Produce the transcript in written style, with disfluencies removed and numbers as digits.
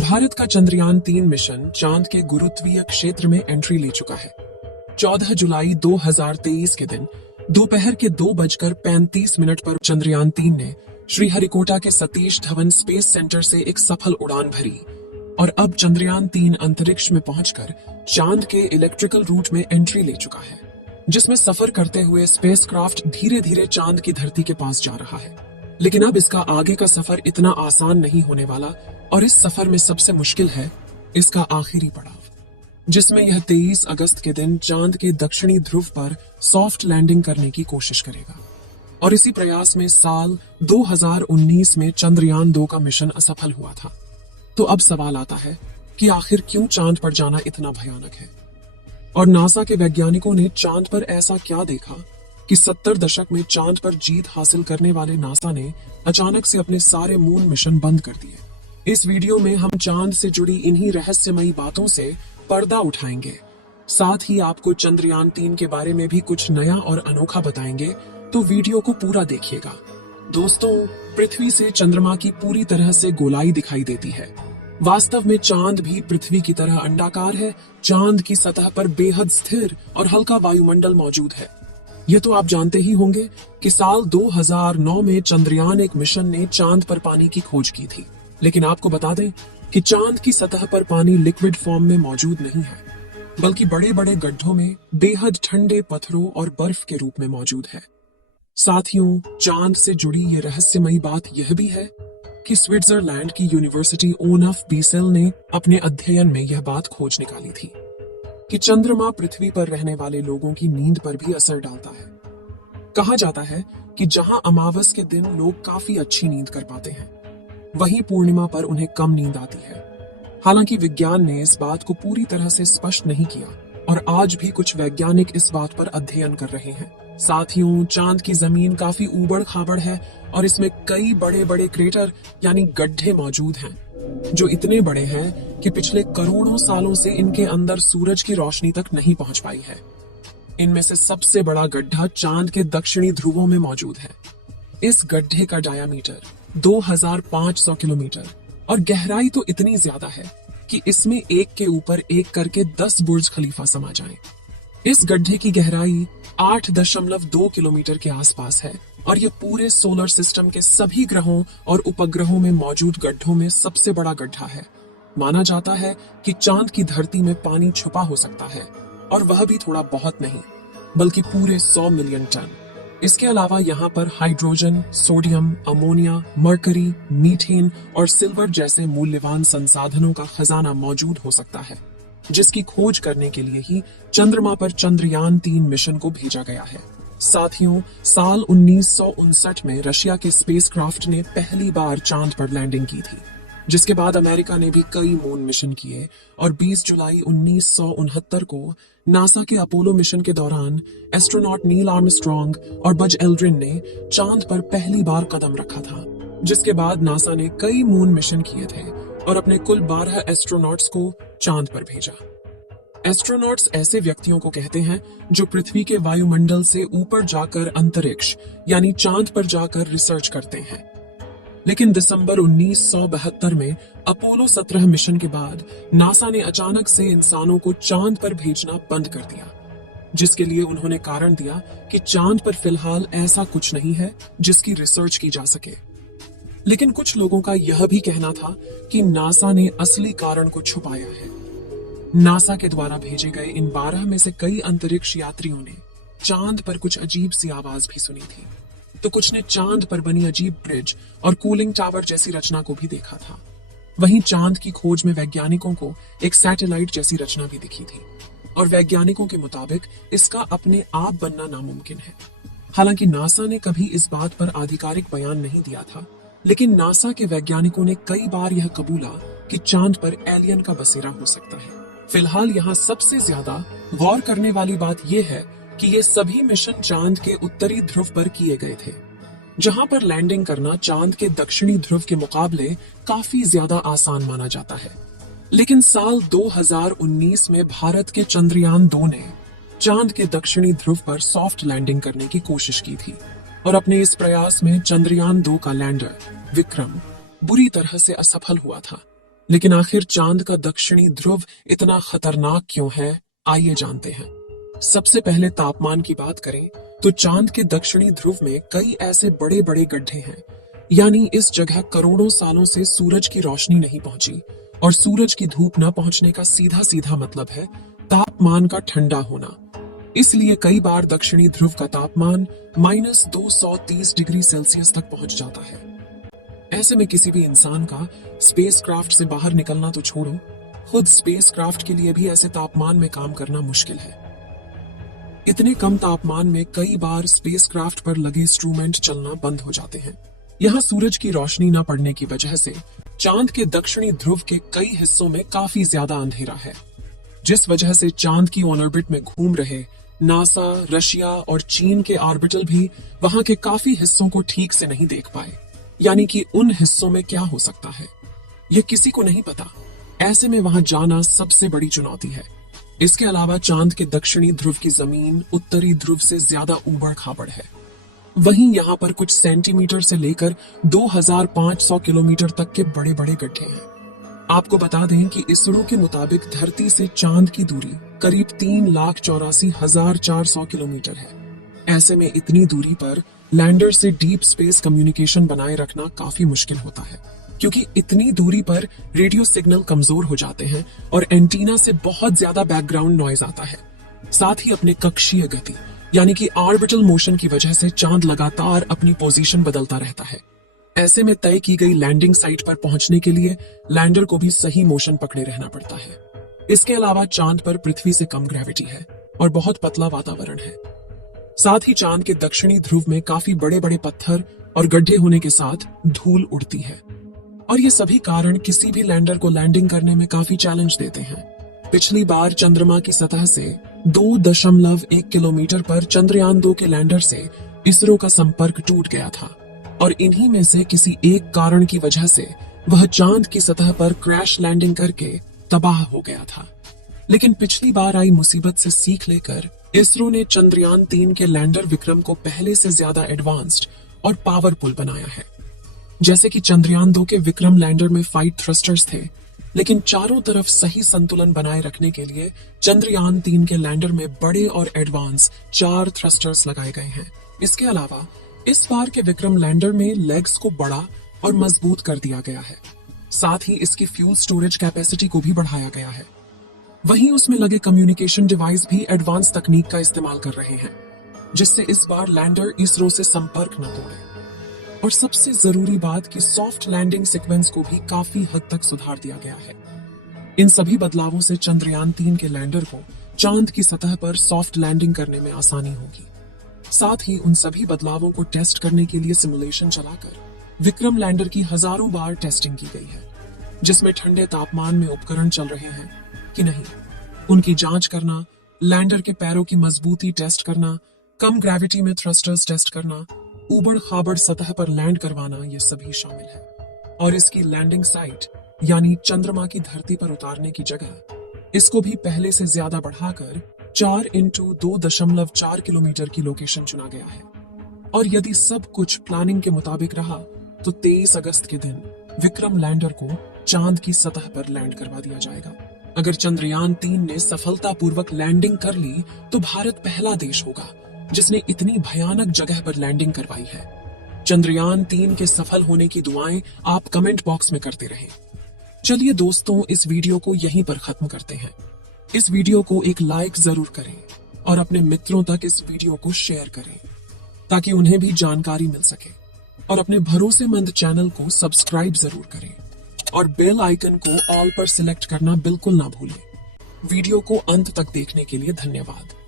भारत का चंद्रयान-3 मिशन चांद के गुरुत्वीय क्षेत्र में एंट्री ले चुका है। 14 जुलाई 2023 के दिन दोपहर के 2:35 पर चंद्रयान-3 ने श्रीहरिकोटा के सतीश धवन स्पेस सेंटर से एक सफल उड़ान भरी और अब चंद्रयान-3 अंतरिक्ष में पहुंचकर चांद के इलेक्ट्रिकल रूट में एंट्री ले चुका है, जिसमें सफर करते हुए स्पेसक्राफ्ट धीरे धीरे चांद की धरती के पास जा रहा है। लेकिन अब इसका आगे का सफर इतना आसान नहीं होने वाला और इस सफर में सबसे मुश्किल है इसका आखिरी पड़ाव, जिसमें यह 23 अगस्त के दिन चांद के दक्षिणी ध्रुव पर सॉफ्ट लैंडिंग करने की कोशिश करेगा। और इसी प्रयास में साल 2019 में चंद्रयान-2 का मिशन असफल हुआ था। तो अब सवाल आता है कि आखिर क्यों चांद पर जाना इतना भयानक है, और नासा के वैज्ञानिकों ने चांद पर ऐसा क्या देखा कि 70 दशक में चांद पर जीत हासिल करने वाले नासा ने अचानक से अपने सारे मून मिशन बंद कर दिए। इस वीडियो में हम चांद से जुड़ी इन्हीं रहस्यमयी बातों से पर्दा उठाएंगे। साथ ही आपको चंद्रयान-3 के बारे में भी कुछ नया और अनोखा बताएंगे, तो वीडियो को पूरा देखिएगा। दोस्तों, पृथ्वी से चंद्रमा की पूरी तरह से गोलाई दिखाई देती है। वास्तव में चांद भी पृथ्वी की तरह अंडाकार है। चांद की सतह पर बेहद स्थिर और हल्का वायुमंडल मौजूद है। यह तो आप जानते ही होंगे कि साल 2009 में चंद्रयान एक मिशन ने चांद पर पानी की खोज की थी। लेकिन आपको बता दें कि चांद की सतह पर पानी लिक्विड फॉर्म में मौजूद नहीं है, बल्कि बड़े बड़े गड्ढों में बेहद ठंडे पत्थरों और बर्फ के रूप में मौजूद है। साथियों, चांद से जुड़ी ये रहस्यमयी बात यह भी है कि स्विट्जरलैंड की यूनिवर्सिटी ओनफ बीसेल ने अपने अध्ययन में यह बात खोज निकाली थी कि चंद्रमा पृथ्वी पर रहने वाले लोगों की नींद पर भी असर डालता है। कहा जाता है कि जहां अमावस के दिन लोग काफी अच्छी नींद कर पाते हैं, वहीं पूर्णिमा पर उन्हें कम नींद आती है। हालांकि विज्ञान ने इस बात को पूरी तरह से स्पष्ट नहीं किया और आज भी कुछ वैज्ञानिक इस बात पर अध्ययन कर रहे हैं। साथियों, चांद की जमीन काफी ऊबड़ खाबड़ है और इसमें कई बड़े बड़े क्रेटर यानी गड्ढे मौजूद हैं, जो इतने बड़े हैं कि पिछले करोड़ों सालों से इनके अंदर सूरज की रोशनी तक नहीं पहुंच पाई है। इनमें से सबसे बड़ा गड्ढा चांद के दक्षिणी ध्रुवों में मौजूद है। इस गड्ढे का डायामीटर 2500 किलोमीटर और गहराई तो इतनी ज्यादा है कि इसमें एक के ऊपर एक करके 10 बुर्ज खलीफा समा जाएं। इस गड्ढे की गहराई 8.2 किलोमीटर के आसपास है और यह पूरे सोलर सिस्टम के सभी ग्रहों और उपग्रहों में मौजूद गड्ढों में सबसे बड़ा गड्ढा है। माना जाता है कि चांद की धरती में पानी छुपा हो सकता है, और वह भी थोड़ा बहुत नहीं, बल्कि पूरे 100 मिलियन टन। इसके अलावा यहाँ पर hydrogen, sodium, ammonia, mercury, methane और सिल्वर जैसे मूल्यवान संसाधनों का खजाना मौजूद हो सकता है, जिसकी खोज करने के लिए ही चंद्रमा पर चंद्रयान-3 मिशन को भेजा गया है। साथियों, साल 1959 में रशिया के स्पेसक्राफ्ट ने पहली बार चांद पर लैंडिंग की थी, जिसके बाद अमेरिका ने भी कई मून मिशन किए और 20 जुलाई 1969 को नासा के अपोलो मिशन के दौरान एस्ट्रोनॉट नील आर्मस्ट्रॉन्ग और बज एल्ड्रिन ने चांद पर पहली बार कदम रखा था। जिसके बाद नासा ने कई मून मिशन किए थे और अपने कुल 12 एस्ट्रोनॉट्स को चांद पर भेजा। एस्ट्रोनॉट्स ऐसे व्यक्तियों को कहते हैं जो पृथ्वी के वायुमंडल से ऊपर जाकर अंतरिक्ष यानी चांद पर जाकर रिसर्च करते हैं। लेकिन दिसंबर 1972 में अपोलो 17 मिशन के बाद नासा ने अचानक से इंसानों को चांद पर भेजना बंद कर दिया, जिसके लिए उन्होंने कारण दिया कि चांद पर फिलहाल ऐसा कुछ नहीं है जिसकी रिसर्च की जा सके। लेकिन कुछ लोगों का यह भी कहना था कि नासा ने असली कारण को छुपाया है। नासा के द्वारा भेजे गए इन 12 में से कई अंतरिक्ष यात्रियों ने चांद पर कुछ अजीब सी आवाज भी सुनी थी, तो कुछ ने चांद पर बनी अजीब ब्रिज और कूलिंग टावर जैसी रचना को भी देखा था। वहीं चांद की खोज में वैज्ञानिकों को एक सैटेलाइट जैसी रचना भी दिखी थी और वैज्ञानिकों के मुताबिक इसका अपने आप बनना नामुमकिन है। हालांकि नासा ने कभी इस बात पर आधिकारिक बयान नहीं दिया था, लेकिन नासा के वैज्ञानिकों ने कई बार यह कबूला कि चांद पर एलियन का बसेरा हो सकता है। फिलहाल यहाँ सबसे ज्यादा गौर करने वाली बात यह है कि ये सभी मिशन चांद के उत्तरी ध्रुव पर किए गए थे, जहां पर लैंडिंग करना चांद के दक्षिणी ध्रुव के मुकाबले काफी ज्यादा आसान माना जाता है। लेकिन साल 2019 में भारत के चंद्रयान-2 ने चांद के दक्षिणी ध्रुव पर सॉफ्ट लैंडिंग करने की कोशिश की थी, और अपने इस प्रयास में चंद्रयान 2 का लैंडर विक्रम बुरी तरह से असफल हुआ था। लेकिन आखिर चांद का दक्षिणी ध्रुव इतना खतरनाक क्यों है, आइए जानते हैं। सबसे पहले तापमान की बात करें तो चांद के दक्षिणी ध्रुव में कई ऐसे बड़े बड़े गड्ढे हैं, यानी इस जगह करोड़ों सालों से सूरज की रोशनी नहीं पहुंची, और सूरज की धूप न पहुंचने का सीधा सीधा मतलब है तापमान का ठंडा होना। इसलिए कई बार दक्षिणी ध्रुव का तापमान -230 डिग्री सेल्सियस तक पहुंच जाता है। ऐसे में किसी भी इंसान का स्पेसक्राफ्ट से बाहर निकलना तो छोड़ो, खुद स्पेसक्राफ्ट के लिए भी ऐसे तापमान में काम करना मुश्किल है। इतने कम तापमान में कई बार स्पेसक्राफ्ट पर लगे इंस्ट्रूमेंट चलना बंद हो जाते हैं। यहाँ सूरज की रोशनी न पड़ने की वजह से चांद के दक्षिणी ध्रुव के कई हिस्सों में काफी ज्यादा अंधेरा है, जिस वजह से चांद की ऑर्बिट में घूम रहे नासा, रशिया और चीन के ऑर्बिटल भी वहां के काफी हिस्सों को ठीक से नहीं देख पाए। यानी कि उन हिस्सों में क्या हो सकता है, ये किसी को नहीं पता। ऐसे में वहां जाना सबसे बड़ी चुनौती है। इसके अलावा चांद के दक्षिणी ध्रुव की जमीन उत्तरी ध्रुव से ज्यादा ऊबड़ खाबड़ है। वहीं यहाँ पर कुछ सेंटीमीटर से लेकर 2500 किलोमीटर तक के बड़े बड़े गड्ढे हैं। आपको बता दें कि इसरो के मुताबिक धरती से चांद की दूरी करीब 3,84,400 किलोमीटर है। ऐसे में इतनी दूरी पर लैंडर से डीप स्पेस कम्युनिकेशन बनाए रखना काफी मुश्किल होता है, क्योंकि इतनी दूरी पर रेडियो सिग्नल कमजोर हो जाते हैं और एंटीना से बहुत ज्यादा बैकग्राउंड नॉइज आता है। साथ ही अपने कक्षीय गति यानी कि ऑर्बिटल मोशन की वजह से चांद लगातार अपनी पोजीशन बदलता रहता है। ऐसे में तय की गई लैंडिंग साइट पर पहुंचने के लिए लैंडर को भी सही मोशन पकड़े रहना पड़ता है। इसके अलावा चांद पर पृथ्वी से कम ग्रेविटी है और बहुत पतला वातावरण है। साथ ही चांद के दक्षिणी ध्रुव में काफी बड़े बड़े पत्थर और गड्ढे होने के साथ धूल उड़ती है, और ये सभी कारण किसी भी लैंडर को लैंडिंग करने में काफी चैलेंज देते हैं। पिछली बार चंद्रमा की सतह से 2.1 किलोमीटर पर चंद्रयान 2 के लैंडर से इसरो का संपर्क टूट गया था, और इन्हीं में से किसी एक कारण की वजह से वह चांद की सतह पर क्रैश लैंडिंग करके तबाह हो गया था। लेकिन पिछली बार आई मुसीबत से सीख लेकर इसरो ने चंद्रयान 3 के लैंडर विक्रम को पहले से ज्यादा एडवांस्ड और पावरफुल बनाया है। जैसे कि चंद्रयान 2 के विक्रम लैंडर में 5 थ्रस्टर्स थे, लेकिन चारों तरफ सही संतुलन बनाए रखने के लिए चंद्रयान 3 के लैंडर में बड़े और एडवांस 4 थ्रस्टर्स लगाए गए हैं। इसके अलावा इस बार के विक्रम लैंडर में लेग्स को बड़ा और मजबूत कर दिया गया है। साथ ही इसकी फ्यूल स्टोरेज कैपेसिटी को भी बढ़ाया गया है। वहीं उसमें लगे कम्युनिकेशन डिवाइस भी एडवांस तकनीक का इस्तेमाल कर रहे हैं, जिससे इस बार लैंडर इसरो से संपर्क न तोड़े। और सबसे जरूरी बात कि सॉफ्ट लैंडिंग सीक्वेंस को भी काफी हद तक सुधार दिया गया है। इन सभी बदलावों से चंद्रयान 3 के लैंडर को चांद की सतह पर सॉफ्ट लैंडिंग करने में आसानी होगी। साथ ही उन सभी बदलावों को टेस्ट करने के लिए सिमुलेशन चलाकर विक्रम लैंडर की हजारों बार टेस्टिंग की गई है, जिसमें ठंडे तापमान में उपकरण चल रहे हैं कि नहीं, उनकी जांच करना, लैंडर के पैरों की मजबूती टेस्ट करना, कम ग्रेविटी में थ्रस्टर्स टेस्ट करना, ऊबड़ खाबड़ सतह पर लैंड करवाना, ये सभी शामिल है। और इसकी लैंडिंग साइट यानी चंद्रमा की धरती पर उतारने की जगह इसको भी पहले से ज्यादा बढ़ाकर 4x2.4 किलोमीटर की लोकेशन चुना गया है। और यदि सब कुछ प्लानिंग के मुताबिक रहा तो 23 अगस्त के दिन विक्रम लैंडर को चांद की सतह पर लैंड करवा दिया जाएगा। अगर चंद्रयान 3 ने सफलतापूर्वक लैंडिंग कर ली तो भारत पहला देश होगा जिसने इतनी भयानक जगह पर लैंडिंग करवाई है। चंद्रयान 3 के सफल होने की दुआएं आप कमेंट बॉक्स में करते रहें। चलिए दोस्तों, इस वीडियो को यहीं पर खत्म करते हैं। इस वीडियो को एक लाइक जरूर करें और अपने मित्रों तक इस वीडियो को शेयर करें ताकि उन्हें भी जानकारी मिल सके, और अपने भरोसेमंद चैनल को सब्सक्राइब जरूर करें और बेल आइकन को ऑल पर सिलेक्ट करना बिल्कुल ना भूलें। वीडियो को अंत तक देखने के लिए धन्यवाद।